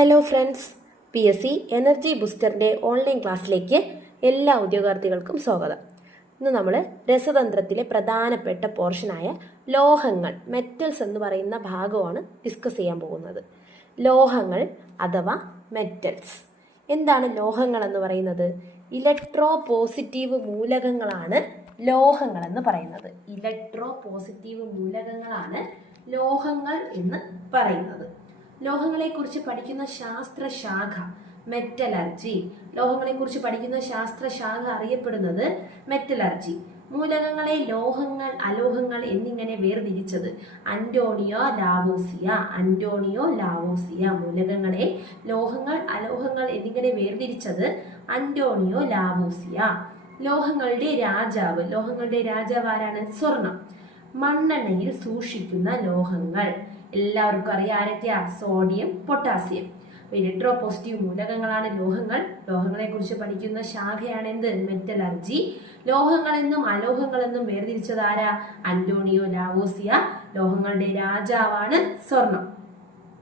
Hello friends P S C energy ബൂസ്റ്ററിന്റെ online ക്ലാസ്സിലേക്ക് എല്ലാ ഉദ്യോഗാർത്ഥികൾക്കും സ്വാഗതം. ഇന്ന് നമ്മൾ രസതന്ത്രത്തിലെ പ്രധാനപ്പെട്ട പോർഷനായ ലോഹങ്ങൾ മെറ്റൽസ് എന്ന് പറയുന്ന ഭാഗമാണ് ഡിസ്കസ് ചെയ്യാൻ പോകുന്നത്. ലോഹങ്ങൾ അഥവാ മെറ്റൽസ് എന്താണ് ലോഹങ്ങൾ എന്ന് പറയുന്നത്? ഇലക്ട്രോ പോസിറ്റീവ് മൂലകങ്ങളാണ് ലോഹങ്ങൾ എന്ന് പറയുന്നത്. ഇലക്ട്രോ പോസിറ്റീവ് മൂലകങ്ങളാണ് ലോഹങ്ങൾ എന്ന് പറയുന്നത്. ലോഹങ്ങളെ കുറിച്ച് പഠിക്കുന്ന ശാസ്ത്രശാഖ മെറ്റലർജി ലോഹങ്ങളെ കുറിച്ച് പഠിക്കുന്ന ശാസ്ത്രശാഖ അറിയപ്പെടുന്നത് മെറ്റലർജി മൂലകങ്ങളെ ലോഹങ്ങൾ അലോഹങ്ങൾ എന്നിങ്ങനെ വേർതിരിച്ചത്. അന്റോണിയോ ലാവോസിയ അന്റോണിയോ ലാവോസിയ മൂലകങ്ങളെ ലോഹങ്ങൾ അലോഹങ്ങൾ എന്നിങ്ങനെ വേർതിരിച്ചത് അന്റോണിയോ ലാവോസിയ. ലോഹങ്ങളുടെ രാജാവ്. ലോഹങ്ങളുടെ രാജാവ് ആരാണ്? സ്വർണം. മണ്ണെണ്ണയിൽ സൂക്ഷിക്കുന്ന ലോഹങ്ങൾ. എല്ലാവർക്കും അറിയാം ആരൊക്കെയാ സോഡിയം പൊട്ടാസ്യം ഇലക്ട്രോ പോസിറ്റീവ് മൂലകങ്ങളാണ് ലോഹങ്ങൾ. ലോഹങ്ങളെ കുറിച്ച് പഠിക്കുന്ന ശാഖയാണ് എന്ത്? മെറ്റലർജി ലോഹങ്ങളെന്നും അലോഹങ്ങളെന്നും വേർതിരിച്ചതാരാ അന്റോണിയോ ലാവോസിയ. ലോഹങ്ങളുടെ രാജാവാണ് സ്വർണം.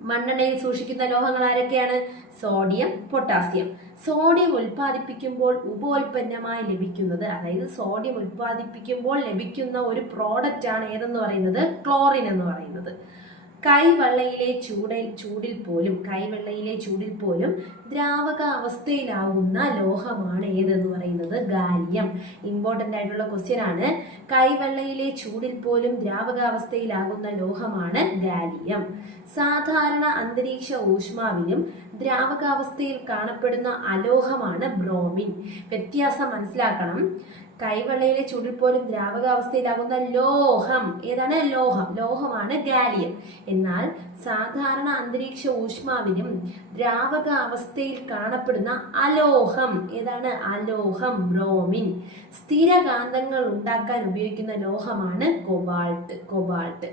മണ്ണെണ്ണയിൽ സൂക്ഷിക്കുന്ന ലോഹങ്ങൾ ആരൊക്കെയാണ്? Sodium potassium. സോഡിയം ഉൽപ്പാദിപ്പിക്കുമ്പോൾ ഉപോൽപ്പന്നമായി ലഭിക്കുന്നത് അതായത് സോഡിയം ഉൽപ്പാദിപ്പിക്കുമ്പോൾ ലഭിക്കുന്ന ഒരു പ്രോഡക്റ്റ് ആണ് ഏതെന്ന് പറയുന്നത്? ക്ലോറിൻ എന്ന് പറയുന്നത്. കൈവെള്ളയിലെ ചൂടിൽ ചൂടിൽ പോലും കൈവെള്ളയിലെ ചൂടിൽ പോലും ദ്രാവക അവസ്ഥയിലാവുന്ന ലോഹമാണ് ഏതെന്ന് പറയുന്നത്? ഗാലിയം. ഇമ്പോർട്ടന്റ് ആയിട്ടുള്ള ക്വസ്റ്റ്യൻ ആണ്. കൈവെള്ളയിലെ ചൂടിൽ പോലും ദ്രാവകാവസ്ഥയിലാകുന്ന ലോഹമാണ് ഗാലിയം. സാധാരണ അന്തരീക്ഷ ഊഷ്മാവിലും ദ്രാവകാവസ്ഥയിൽ കാണപ്പെടുന്ന അലോഹമാണ് ബ്രോമിൻ. വ്യത്യാസം മനസ്സിലാക്കണം. കൈവെള്ളയിലെ ചുടിൽ പോലും ദ്രാവകാവസ്ഥയിലാകുന്ന ലോഹം. ഏതാണ്? ലോഹം. ലോഹമാണ് ഗാലിയം. എന്നാൽ സാധാരണ അന്തരീക്ഷ ഊഷ്മാവിനും ദ്രാവക അവസ്ഥയിൽ കാണപ്പെടുന്ന അലോഹം. ഏതാണ്? അലോഹം ബ്രോമിൻ. സ്ഥിരകാന്തങ്ങൾ ഉണ്ടാക്കാൻ ഉപയോഗിക്കുന്ന ലോഹമാണ് കൊബാൾട്ട്. കൊബാൾട്ട്.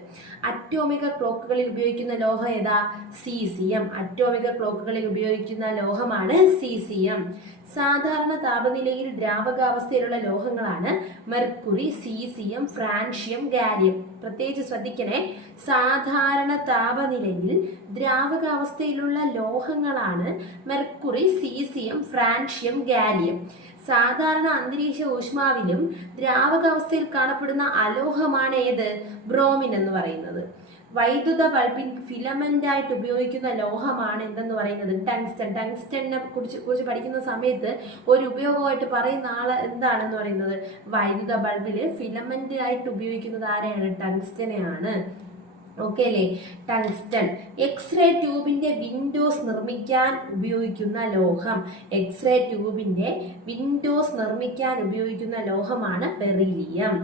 അറ്റോമിക ക്ലോക്കുകളിൽ ഉപയോഗിക്കുന്ന ലോഹം ഏതാ? C C M. അറ്റോമിക ക്ലോക്കുകളിൽ ഉപയോഗിക്കുന്ന ലോഹമാണ് സീസിയം സാധാരണ താപനിലയിൽ ദ്രാവകാവസ്ഥയിലുള്ള ലോഹങ്ങളാണ്. Mercury caesium francium gallium. പ്രത്യേകിച്ച് ശ്രദ്ധിക്കണേ. സാധാരണ താപനിലയിൽ ദ്രാവകാവസ്ഥയിലുള്ള ലോഹങ്ങളാണ് മെർക്കുറി സീസിയം ഫ്രാൻഷ്യം ഗാലിയം. സാധാരണ അന്തരീക്ഷ ഊഷ്മാവിലും ദ്രാവകാവസ്ഥയിൽ കാണപ്പെടുന്ന അലോഹമാണ് ഏത്? ബ്രോമിൻ എന്ന് പറയുന്നത്. വൈദ്യുത ബൾബിൻ ഫിലമെന്റ് ആയിട്ട് ഉപയോഗിക്കുന്ന ലോഹമാണ് എന്തെന്ന് പറയുന്നത്? ടങ്സ്റ്റൺ. ടങ്സ്റ്റനെ കുറിച്ച് കുറിച്ച് പഠിക്കുന്ന സമയത്ത് ഒരു ഉപയോഗമായിട്ട് പറയുന്ന ആൾ എന്താണെന്ന് പറയുന്നത്? വൈദ്യുത ബൾബിൽ ഫിലമെന്റ് ആയിട്ട് ഉപയോഗിക്കുന്നത് ആരെയാണ്? ടങ്സ്റ്റനെയാണ്. ഓക്കെ അല്ലേ ടങ്സ്റ്റൺ എക്സ്റേ ട്യൂബിന്റെ വിൻഡോസ് നിർമ്മിക്കാൻ ഉപയോഗിക്കുന്ന ലോഹം. എക്സ്റേ ട്യൂബിന്റെ വിൻഡോസ് നിർമ്മിക്കാൻ ഉപയോഗിക്കുന്ന ലോഹമാണ് ബെറിലിയം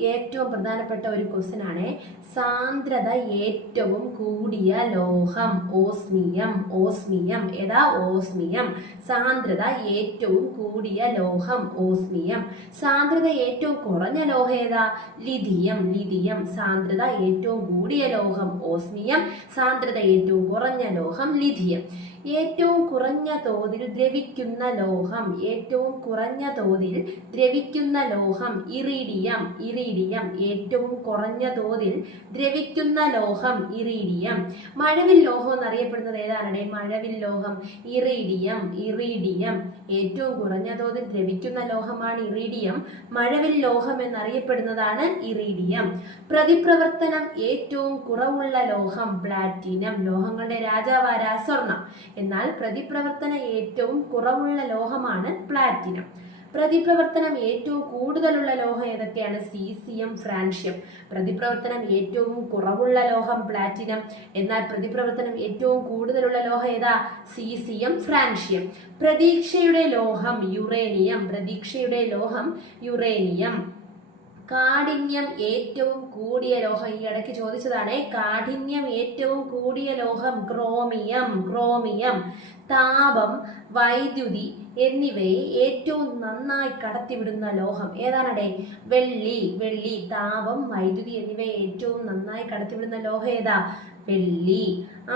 ഏറ്റവും പ്രധാനപ്പെട്ട ഒരു ക്വസ്റ്റ്യൻ ആണ്. സാന്ദ്രത ഏറ്റവും കൂടിയ ലോഹം ഓസ്മിയം ഓസ്മിയം. ഏതാ? ഓസ്മിയം. സാന്ദ്രത ഏറ്റവും കൂടിയ ലോഹം ഓസ്മിയം. സാന്ദ്രത ഏറ്റവും കുറഞ്ഞ ലോഹം ഏതാ? ലിഥിയം. ലിഥിയം. സാന്ദ്രത ഏറ്റവും കൂടിയ ലോഹം ഓസ്മിയം. സാന്ദ്രത ഏറ്റവും കുറഞ്ഞ ലോഹം ലിഥിയം. ഏറ്റവും കുറഞ്ഞ തോതിൽ ദ്രവിക്കുന്ന ലോഹം ഏറ്റവും കുറഞ്ഞ തോതിൽ ദ്രവിക്കുന്ന ലോഹം ഇറീഡിയം ഇറീഡിയം ഏറ്റവും കുറഞ്ഞ തോതിൽ ദ്രവിക്കുന്ന ലോഹം ഇറീഡിയം. മഴവിൽ ലോഹം എന്നറിയപ്പെടുന്നത് ഏതാണ് മഴവിൽ ലോഹം ഇറീഡിയം ഇറീഡിയം. ഏറ്റവും കുറഞ്ഞ തോതിൽ ദ്രവിക്കുന്ന ലോഹമാണ് ഇറീഡിയം. മഴവിൽ ലോഹം എന്നറിയപ്പെടുന്നതാണ് ഇറീഡിയം. പ്രതിപ്രവർത്തനം ഏറ്റവും കുറവുള്ള ലോഹം പ്ലാറ്റിനം. ലോഹങ്ങളുടെ രാജാവാര സ്വർണം. എന്നാൽ പ്രതിപ്രവർത്തനം ഏറ്റവും കുറവുള്ള ലോഹമാണ് പ്ലാറ്റിനം. പ്രതിപ്രവർത്തനം ഏറ്റവും കൂടുതലുള്ള ലോഹം ഏതൊക്കെയാണ്? Caesium francium. പ്രതിപ്രവർത്തനം ഏറ്റവും കുറവുള്ള ലോഹം പ്ലാറ്റിനം. എന്നാൽ പ്രതിപ്രവർത്തനം ഏറ്റവും കൂടുതലുള്ള ലോഹം ഏതാ? Caesium francium. പ്രതീക്ഷയുടെ ലോഹം യുറേനിയം. പ്രതീക്ഷയുടെ ലോഹം യുറേനിയം. കാഠിന്യം ഏറ്റവും കൂടിയ ലോഹം. ഈ ഇടയ്ക്ക് ചോദിച്ചതാണ് കാഠിന്യം ഏറ്റവും കൂടിയ ലോഹം ക്രോമിയം ക്രോമിയം താപം വൈദ്യുതി എന്നിവയെ ഏറ്റവും നന്നായി കടത്തിവിടുന്ന ലോഹം ഏതാണടെ? വെള്ളി വെള്ളി താപം വൈദ്യുതി എന്നിവയെ ഏറ്റവും നന്നായി കടത്തിവിടുന്ന ലോഹം ഏതാ? വെള്ളി.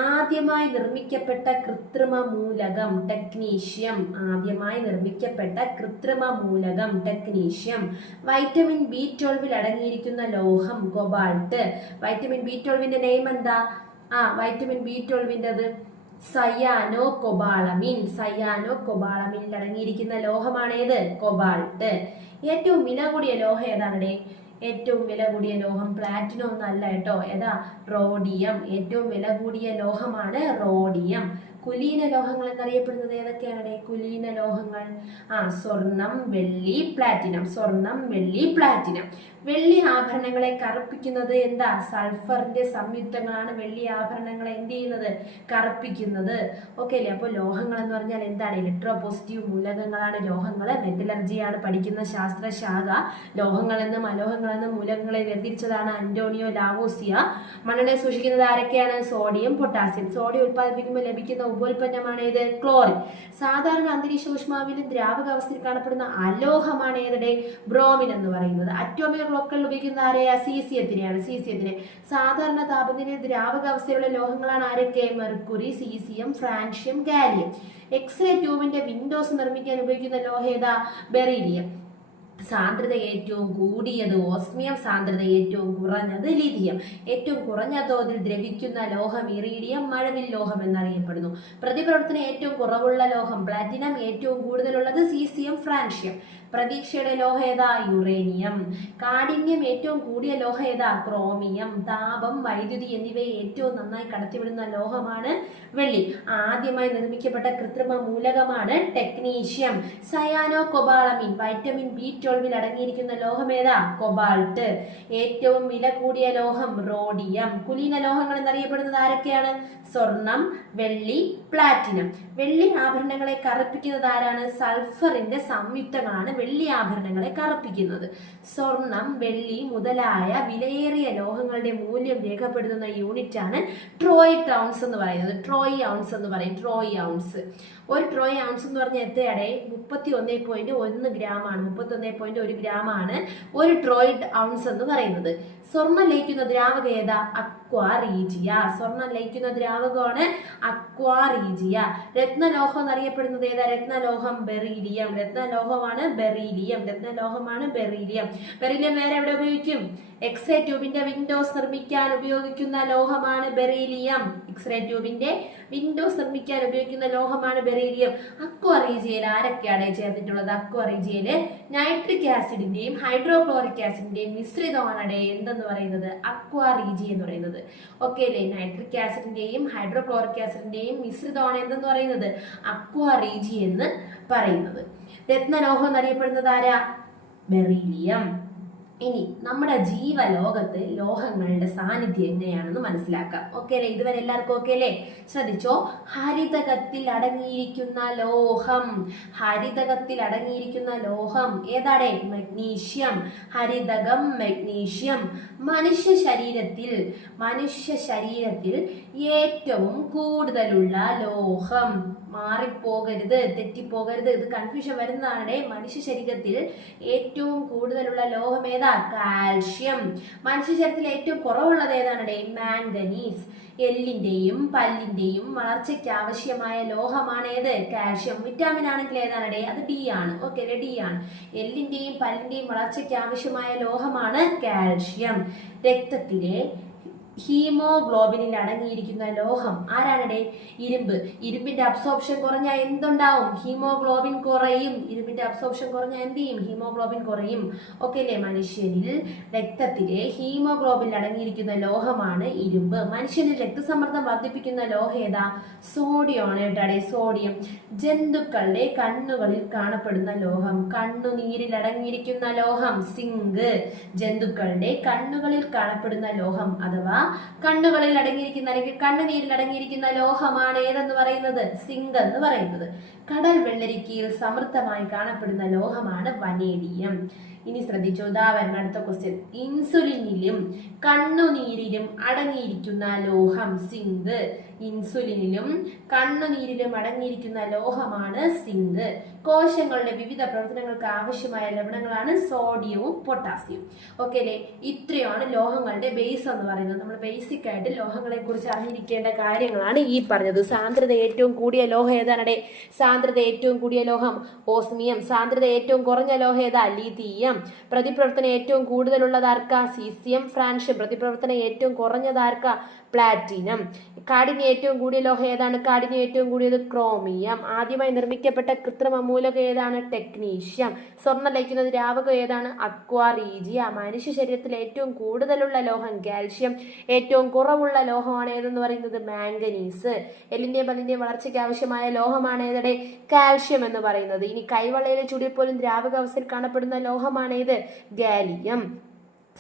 ആദ്യമായി നിർമ്മിക്കപ്പെട്ട കൃത്രിമ മൂലകം ടെക്നീഷ്യം ആദ്യമായി നിർമ്മിക്കപ്പെട്ട കൃത്രിമ മൂലകം ടെക്നീഷ്യം വൈറ്റമിൻ ബി ട്വൽവിൽ അടങ്ങിയിരിക്കുന്ന ലോഹം കൊബാൾട്ട് വൈറ്റമിൻ ബി ട്വൽവിന്റെ നെയിം എന്താ? ആ വൈറ്റമിൻ ബി ട്വൽവിന്റെത് സയാനോ കൊബാളമിൻ സയാനോ കൊബാളമിനിൽ അടങ്ങിയിരിക്കുന്ന ലോഹമാണേത്? കൊബാൾട്ട് ഏറ്റവും വില കൂടിയ ലോഹം ഏതാണേ ഏറ്റവും വില കൂടിയ ലോഹം പ്ലാറ്റിനം ഒന്നല്ല കേട്ടോ. ഏതാ? റോഡിയം. ഏറ്റവും വില കൂടിയ ലോഹമാണ് റോഡിയം. കുലീന ലോഹങ്ങൾ എന്നറിയപ്പെടുന്നത് ഏതൊക്കെയാണ്? കുലീന ലോഹങ്ങൾ. ആ സ്വർണം വെള്ളി പ്ലാറ്റിനം. സ്വർണം വെള്ളി പ്ലാറ്റിനം. വെള്ളി ആഭരണങ്ങളെ കറുപ്പിക്കുന്നത് എന്താ സൾഫറിന്റെ സംയുക്തങ്ങളാണ് വെള്ളി ആഭരണങ്ങളെ എന്ത് ചെയ്യുന്നത്? കറുപ്പിക്കുന്നത്. ഓക്കെ അല്ലേ? അപ്പോൾ ലോഹങ്ങൾ എന്ന് പറഞ്ഞാൽ എന്താണ്? ഇലക്ട്രോ പോസിറ്റീവ് മൂലകങ്ങളാണ് ലോഹങ്ങൾ മെറ്റലർജിയാണ് പഠിക്കുന്ന ശാസ്ത്രശാഖ. ലോഹങ്ങളെന്നും അലോഹങ്ങളെന്നും മൂലകങ്ങളെ വേർതിരിച്ചതാണ് അന്റോണിയോ ലാവോസിയ. മണ്ണിനെ സൂക്ഷിക്കുന്നത് ആരൊക്കെയാണ്? സോഡിയം പൊട്ടാസ്യം സോഡിയം ഉത്പാദിപ്പിക്കുമ്പോൾ ലഭിക്കുന്ന ഉപോൽപ്പന്നമാണ് ഏത്? ക്ലോറിൻ സാധാരണ അന്തരീക്ഷ ഊഷ്മാവിലും ദ്രാവകാവസ്ഥയിൽ കാണപ്പെടുന്ന അലോഹമാണ് ഏതടെ? ബ്രോമിൻ എന്ന് പറയുന്നത്. അറ്റോമിക ക്ലോക്കുകളിൽ ഉപയോഗിക്കുന്ന ആരെയാ സീസിയത്തിനെയാണ് സീസിയത്തിനെ സാധാരണ താപനില ദ്രാവക അവസ്ഥയിലുള്ള ലോഹങ്ങളാണ് ആരൊക്കെ? Mercury caesium francium gallium. X ray ട്യൂബിന്റെ windows നിർമ്മിക്കാൻ ഉപയോഗിക്കുന്ന ലോഹ ഏതാ? ബെറീലിയം. സാന്ദ്രത ഏറ്റവും കൂടിയത് ഓസ്മിയം സാന്ദ്രത ഏറ്റവും കുറഞ്ഞത് ലിഥിയം. ഏറ്റവും കുറഞ്ഞ തോതിൽ ദ്രവിക്കുന്ന ലോഹം ഇറീഡിയം മഴവിൽ ലോഹം എന്നറിയപ്പെടുന്നു. പ്രതിപ്രവർത്തനം ഏറ്റവും കുറവുള്ള ലോഹം പ്ലാറ്റിനം ഏറ്റവും കൂടുതലുള്ളത് സീസിയം ഫ്രാൻഷ്യം. പ്രതീക്ഷയുടെ ലോഹ ഏതാ? യുറേനിയം. കാഠിന്യം ഏറ്റവും കൂടിയ ലോഹ ഏതാ? ക്രോമിയം. താപം വൈദ്യുതി എന്നിവയെ ഏറ്റവും നന്നായി കടത്തിവിടുന്ന ലോഹമാണ് വെള്ളി. ആദ്യമായി നിർമ്മിക്കപ്പെട്ട കൃത്രിമ മൂലകമാണ് technetium. Cyanocobalamin vitamin B ട്വൽവിൽ അടങ്ങിയിരിക്കുന്ന ലോഹം ഏതാ? കൊബാൾട്ട്. ഏറ്റവും വില കൂടിയ ലോഹം റോഡിയം. കുലീന ലോഹങ്ങൾ എന്നറിയപ്പെടുന്നത് ആരൊക്കെയാണ്? സ്വർണം വെള്ളി പ്ലാറ്റിനം. വെള്ളി ആഭരണങ്ങളെ കറുപ്പിക്കുന്നത് ആരാണ്? സൾഫറിന്റെ സംയുക്തങ്ങളാണ് വെള്ളി ആഭരണങ്ങളെ കറുപ്പിക്കുന്നത്. സ്വർണം വെള്ളി മുതലായ വിലയേറിയ ലോഹങ്ങളുടെ മൂല്യം രേഖപ്പെടുത്തുന്ന യൂണിറ്റ് ആണ് ട്രോയ് ടൗൺസ് എന്ന് പറയുന്നത്. ട്രോയ് ഔൺസ് എന്ന് പറയും. Troy ounce. ഒരു ട്രോയ് ഔൺസ് എന്ന് പറഞ്ഞാൽ എത്രയാടെ? മുപ്പത്തി ഒന്നേ പോയിന്റ് ഒന്ന് ഗ്രാം ആണ് മുപ്പത്തി ഒന്നേ പോയിന്റ് ഒരു ഗ്രാം ആണ്. ഒരു ട്രോയിഡ് ഔൺസ് എന്ന് പറയുന്നത്. സ്വർണം ലയിക്കുന്ന ദ്രാവക ഏതാ? അക്വാറീജിയ സ്വർണം ലയിക്കുന്ന ദ്രാവകമാണ് അക്വാറീജിയ രത്നലോഹം എന്നറിയപ്പെടുന്നത് ഏതാ? രത്നലോഹം ബെറീലിയം രത്നലോഹമാണ് ബെറീലിയം രത്നലോഹമാണ് ബെറീലിയം ബെറീലിയം വേറെ എവിടെ ഉപയോഗിക്കും? എക്സ്റേ ട്യൂബിന്റെ വിൻഡോസ് നിർമ്മിക്കാൻ ഉപയോഗിക്കുന്ന ലോഹമാണ് ബെറീലിയം എക്സ്റേ ട്യൂബിന്റെ വിൻഡോസ് നിർമ്മിക്കാൻ ഉപയോഗിക്കുന്ന ലോഹമാണ് ബെറീലിയം അക്വറീജിയയിൽ ആരൊക്കെയാണ് ചേർന്നിട്ടുള്ളത്? അക്വറീജിയയിൽ നൈട്രിക് ആസിഡിന്റെയും ഹൈഡ്രോക്ലോറിക് ആസിഡിന്റെയും മിശ്രിതമാണ് എന്തെന്ന് പറയുന്നത്? അക്വാറീജി എന്ന് പറയുന്നത്. ഓക്കെ അല്ലേ? നൈട്രിക് ആസിഡിന്റെയും ഹൈഡ്രോക്ലോറിക് ആസിഡിന്റെയും മിശ്രിതമാണ് എന്തെന്ന് പറയുന്നത്? അക്വാറീജി എന്ന് പറയുന്നത്. രത്നലോഹം എന്നറിയപ്പെടുന്നത് ആരാ? ബെറീലിയം ഇനി നമ്മുടെ ജീവലോകത്ത് ലോഹങ്ങളുടെ സാന്നിധ്യം എങ്ങനെയാണെന്ന് മനസ്സിലാക്കാം. ഓക്കെ അല്ലേ? ഇതുവരെ എല്ലാവർക്കും ഓക്കെ അല്ലേ? ശ്രദ്ധിച്ചോ? ഹരിതകത്തിൽ അടങ്ങിയിരിക്കുന്ന ലോഹം. ഹരിതകത്തിൽ അടങ്ങിയിരിക്കുന്ന ലോഹം ഏതാണ്? മഗ്നീഷ്യം. ഹരിതകം മഗ്നീഷ്യം. മനുഷ്യ ശരീരത്തിൽ മനുഷ്യ ശരീരത്തിൽ ഏറ്റവും കൂടുതലുള്ള ലോഹം. മാറിപ്പോകരുത് തെറ്റിപ്പോകരുത്. ഇത് കൺഫ്യൂഷൻ വരുന്നതാണ് മനുഷ്യ ശരീരത്തിൽ ഏറ്റവും കൂടുതലുള്ള ലോഹം ഏതാ? കാൽഷ്യം. മനുഷ്യ ശരീരത്തിൽ ഏറ്റവും കുറവുള്ളത് ഏതാണ് മാംഗനീസ് എല്ലിന്റെയും പല്ലിന്റെയും വളർച്ചയ്ക്ക് ആവശ്യമായ ലോഹമാണ് ഏത്? കാൽഷ്യം. വിറ്റാമിൻ ആണെങ്കിൽ ഏതാണ് അത് ഡി ആണ്. ഓക്കെ ഡി ആണ്. എല്ലിന്റെയും പല്ലിന്റെയും വളർച്ചയ്ക്ക് ആവശ്യമായ ലോഹമാണ് കാൽഷ്യം. രക്തത്തിലെ ഹീമോഗ്ലോബിനിൽ അടങ്ങിയിരിക്കുന്ന ലോഹം. ആരാണടെ? ഇരുമ്പ്. ഇരുമ്പിന്റെ അബ്സോർപ്ഷൻ കുറഞ്ഞാൽ എന്തുണ്ടാവും? ഹീമോഗ്ലോബിൻ കുറയും. ഇരുമ്പിന്റെ അബ്സോർപ്ഷൻ കുറഞ്ഞാൽ എന്ത് ചെയ്യും? ഹീമോഗ്ലോബിൻ കുറയും. ഓക്കെ അല്ലേ മനുഷ്യനിൽ? രക്തത്തിലെ ഹീമോഗ്ലോബിനിൽ അടങ്ങിയിരിക്കുന്ന ലോഹമാണ് ഇരുമ്പ്. മനുഷ്യനിൽ രക്തസമ്മർദ്ദം വർദ്ധിപ്പിക്കുന്ന ലോഹം ഏതാ? സോഡിയം ആണ് കേട്ടാടെ സോഡിയം. ജന്തുക്കളുടെ കണ്ണുകളിൽ കാണപ്പെടുന്ന ലോഹം. കണ്ണുനീരിൽ അടങ്ങിയിരിക്കുന്ന ലോഹം സിങ്ക്. ജന്തുക്കളുടെ കണ്ണുകളിൽ കാണപ്പെടുന്ന ലോഹം അഥവാ കണ്ണുകളിൽ അടങ്ങിയിരിക്കുന്ന അല്ലെങ്കിൽ കണ്ണുനീരിൽ അടങ്ങിയിരിക്കുന്ന ലോഹമാണ് ഏതെന്ന് പറയുന്നത്? സിങ്ക് എന്ന് പറയുന്നത്. കടൽ വെള്ളരിക്കയിൽ സമൃദ്ധമായി കാണപ്പെടുന്ന ലോഹമാണ് വനേഡിയം. ഇനി ശ്രദ്ധിച്ചു ഉദാഹരണം അടുത്ത ക്വസ്റ്റ്യൻ ഇൻസുലിനിലും കണ്ണുനീരിലും അടങ്ങിയിരിക്കുന്ന ലോഹം സിങ്ക്. ഇൻസുലിനിലും കണ്ണുനീരിലും അടങ്ങിയിരിക്കുന്ന ലോഹമാണ് സിങ്ക്. കോശങ്ങളുടെ വിവിധ പ്രവർത്തനങ്ങൾക്ക് ആവശ്യമായ ലവണങ്ങളാണ് സോഡിയവും പൊട്ടാസ്യവും ഓക്കെ അല്ലേ? ഇത്രയാണ് ലോഹങ്ങളുടെ ബേസ് എന്ന് പറയുന്നത്. നമ്മൾ ബേസിക് ആയിട്ട് ലോഹങ്ങളെ കുറിച്ച് അറിഞ്ഞിരിക്കേണ്ട കാര്യങ്ങളാണ് ഈ പറഞ്ഞത്. സാന്ദ്രത ഏറ്റവും കൂടിയ ലോഹം ഏതാണ് സാന്ദ്രത ഏറ്റവും കൂടിയ ലോഹം ഓസ്മിയം. സാന്ദ്രത ഏറ്റവും കുറഞ്ഞ ലോഹം ഏതാ? ലീതീയം പ്രതിപ്രവർത്തനം ഏറ്റവും കൂടുതലുള്ളതാർക്ക സീസിയം. ഫ്രാൻഷ്യം. പ്രതിപ്രവർത്തനം ഏറ്റവും കുറഞ്ഞത് ആർക്ക? പ്ലാറ്റിനം. കാടിന് ഏറ്റവും കൂടിയ ലോഹം ഏതാണ്? കാടിന് ഏറ്റവും കൂടിയത് ക്രോമിയം. ആദ്യമായി നിർമ്മിക്കപ്പെട്ട കൃത്രിമ മൂലകം ഏതാണ്? ടെക്നീഷ്യം. സ്വർണം ലയിക്കുന്ന ദ്രാവകം ഏതാണ്? അക്വാറീജിയ. മനുഷ്യ ശരീരത്തിൽ ഏറ്റവും കൂടുതലുള്ള ലോഹം കാൽഷ്യം. ഏറ്റവും കുറവുള്ള ലോഹമാണ് ഏതെന്ന് പറയുന്നത്? മാംഗനീസ്. എല്ലിന്റെയും പല്ലിന്റെയും വളർച്ചയ്ക്ക് ആവശ്യമായ ലോഹമാണ് ഏതടെ? കാൽഷ്യം എന്ന് പറയുന്നത്. ഇനി കൈവളയിലെ ചുടിൽ പോലും ദ്രാവകാവസ്ഥയിൽ കാണപ്പെടുന്ന ലോഹമാണ് ഏത്? ഗാലിയം.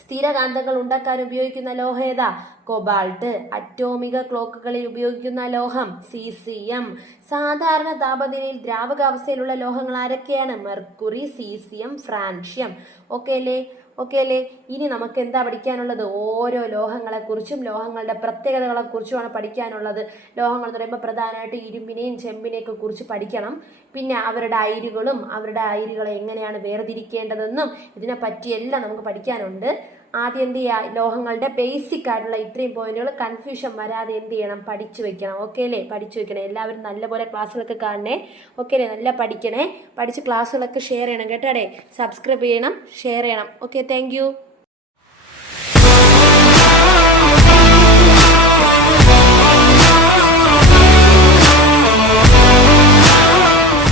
സ്ഥിരകാന്തങ്ങൾ ഉണ്ടാക്കാൻ ഉപയോഗിക്കുന്ന ലോഹേത കൊബാൾട്ട് അറ്റോമിക ക്ലോക്കുകളിൽ ഉപയോഗിക്കുന്ന ലോഹം സി സി എം. സാധാരണ താപനിലയിൽ ദ്രാവകാവസ്ഥയിലുള്ള ലോഹങ്ങൾ ആരൊക്കെയാണ്? Mercury C C M francium. Okay അല്ലേ ഓക്കെ അല്ലേ ഇനി നമുക്ക് എന്താ പഠിക്കാനുള്ളത്? ഓരോ ലോഹങ്ങളെക്കുറിച്ചും ലോഹങ്ങളുടെ പ്രത്യേകതകളെ കുറിച്ചുമാണ് പഠിക്കാനുള്ളത്. ലോഹങ്ങൾ എന്ന് പറയുമ്പോൾ പ്രധാനമായിട്ട് ഇരുമ്പിനെയും ചെമ്പിനെയൊക്കെ കുറിച്ച് പഠിക്കണം. പിന്നെ അവരുടെ അയിരുകളും അവരുടെ അയിരുകളെ എങ്ങനെയാണ് വേർതിരിക്കേണ്ടതെന്നും ഇതിനെ പറ്റിയെല്ലാം നമുക്ക് പഠിക്കാനുണ്ട്. ആദ്യം എന്ത് ചെയ്യുക ലോഹങ്ങളുടെ ബേസിക് ആയിട്ടുള്ള ഇത്രയും പോയിന്റുകൾ കൺഫ്യൂഷൻ വരാതെ എന്ത് ചെയ്യണം? പഠിച്ചു വെക്കണം. ഓക്കെ അല്ലേ? പഠിച്ചു വെക്കണം. എല്ലാവരും നല്ലപോലെ ക്ലാസ്സുകളൊക്കെ കാണണേ. ഓക്കെ അല്ലേ? നല്ല പഠിക്കണേ. പഠിച്ച് ക്ലാസ്സുകളൊക്കെ ഷെയർ ചെയ്യണം കേട്ടോടെ സബ്സ്ക്രൈബ് ചെയ്യണം ഷെയർ ചെയ്യണം. Okay thank